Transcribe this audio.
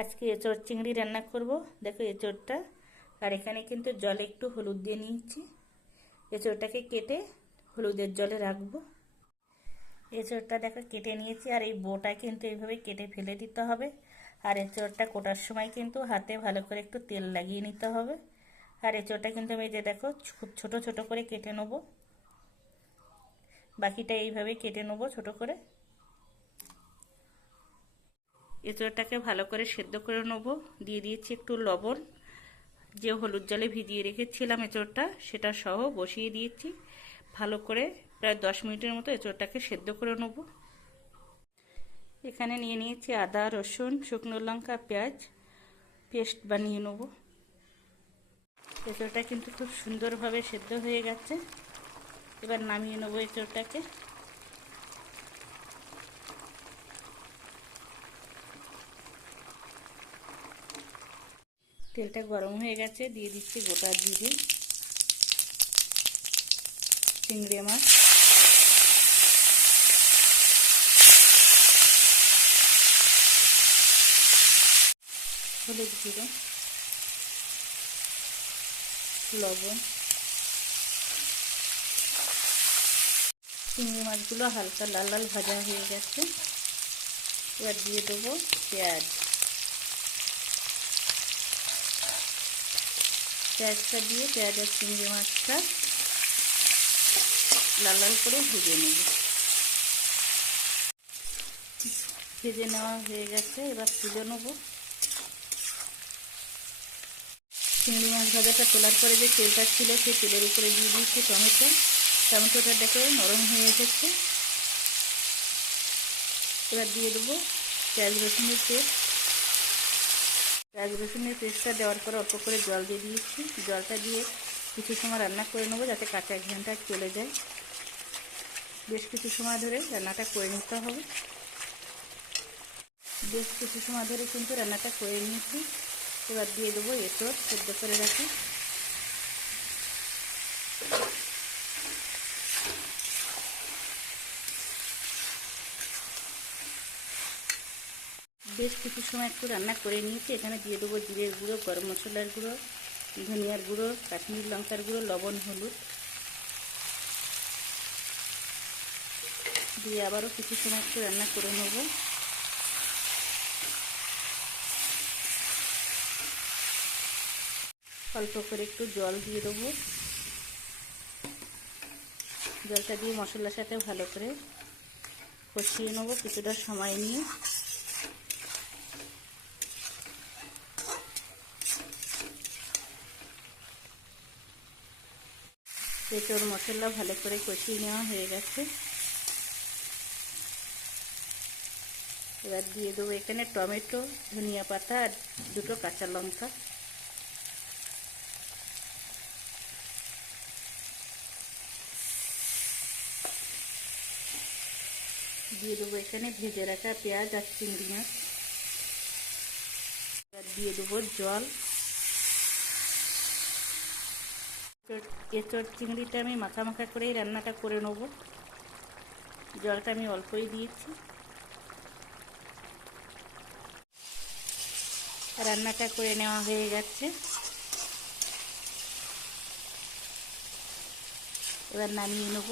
আজকে এঁচোড় চিংড়ি রান্না করব। দেখো এঁচোড়টা, আর এখানে কিন্তু জলে একটু হলুদ দিয়ে নিয়েছি। এঁচোড়টাকে কেটে হলুদের জলে রাখবো। এঁচোড়টা দেখো কেটে নিয়েছি, আর এই বোটা কিন্তু এইভাবে কেটে ফেলে দিতে হবে। আর এঁচোড়টা কোটার সময় কিন্তু হাতে ভালো করে একটু তেল লাগিয়ে নিতে হবে। আর এঁচোড়টা কিন্তু আমি যে দেখো খুব ছোট ছোট করে কেটে নেবো। বাকিটা এইভাবে কেটে নেবো ছোট করে। এঁচোড়টাকে ভালো করে সেদ্ধ করে নেবো। দিয়ে দিয়েছি একটু লবণ, যে হলুদ জলে ভিজিয়ে রেখেছিলাম এঁচোড়টা সেটা সহ বসিয়ে দিয়েছি। ভালো করে প্রায় 10 মিনিটের মতো এঁচোড়টাকে সেদ্ধ করে নেব। এখানে নিয়ে নিয়েছি আদা, রসুন, শুকনো লঙ্কা, পেঁয়াজ পেস্ট বানিয়ে নেব। এঁচোড়টা কিন্তু খুব সুন্দরভাবে সেদ্ধ হয়ে গেছে। এবার নামিয়ে নেবো এঁচোড়টাকে। তেলটা গরম হয়ে গেছে, দিয়ে দিচ্ছি গোটা জিরে, চিংড়ি মাছ, হলুদ গুঁড়ো, লবণ। চিংড়ি মাছগুলো হালকা লাল লাল ভাজা হয়ে গেছে। এবার দিয়ে দেবো পেঁয়াজ। পেঁয়াজটা দিয়ে পেঁয়াজ আর চিংড়ি মাছটা লাল লাল করে ভেজে নেব। ভেজে নেওয়া হয়ে গেছে, এবার তুলে নেব। চিংড়ি মাছ ভাজাটা তোলার পরে যে তেলটা ছিল সেই তেলের উপরে দিয়ে দিয়েছি টমেটো। টমেটোটা দেখে নরম হয়ে এসেছে। এবার দিয়ে দেবো পেঁয়াজ রসুনের পেস্ট। পেঁয়াজ রসুনের পেস্টটা দেওয়ার পরে অল্প করে জল দিয়ে দিয়েছি। জলটা দিয়ে কিছু সময় রান্না করে নেবো যাতে কাঁচা ঘ্রাণটা চলে যায়। বেশ কিছু সময় ধরে রান্নাটা করে নিতে হবে। বেশ কিছু সময় ধরে কিন্তু রান্নাটা করে নিয়েছি। এবার দিয়ে দেবো এঁচোড় সেদ্ধ করে রাখি। বেশ কিছু সময় একটু রান্না করে নিয়েছি। এখানে দিয়ে দেবো জিরের গুঁড়ো, গরম মশলার গুঁড়ো, ধনিয়ার গুঁড়ো, কাশ্মীরি লঙ্কার গুঁড়ো, লবণ, হলুদ দিয়ে আবারও কিছু সময় একটু রান্না করে নেব। অল্প করে একটু জল দিয়ে দেবো। জলটা দিয়ে মশলার সাথে ভালো করে কষিয়ে নেব কিছুটা সময় নিয়ে। এঁচোড় মশলা ভালো করে কষিয়ে নেওয়া হয়ে গেছে। এবার দিয়ে দেবো এখানে টমেটো, ধনিয়া পাতা আর দুটো কাঁচা লঙ্কা। দিয়ে দেবো এখানে ভেজে রাখা পেঁয়াজ আর চিংড়ি মাছ। এবার দিয়ে দেবো জল। এঁচোড় চিংড়িটা আমি মাখা মাখা করেই রান্নাটা করে নেব। জলটা আমি অল্পই দিয়েছি। রান্নাটা করে নেওয়া হয়ে গেছে। এবার নামিয়ে নেব।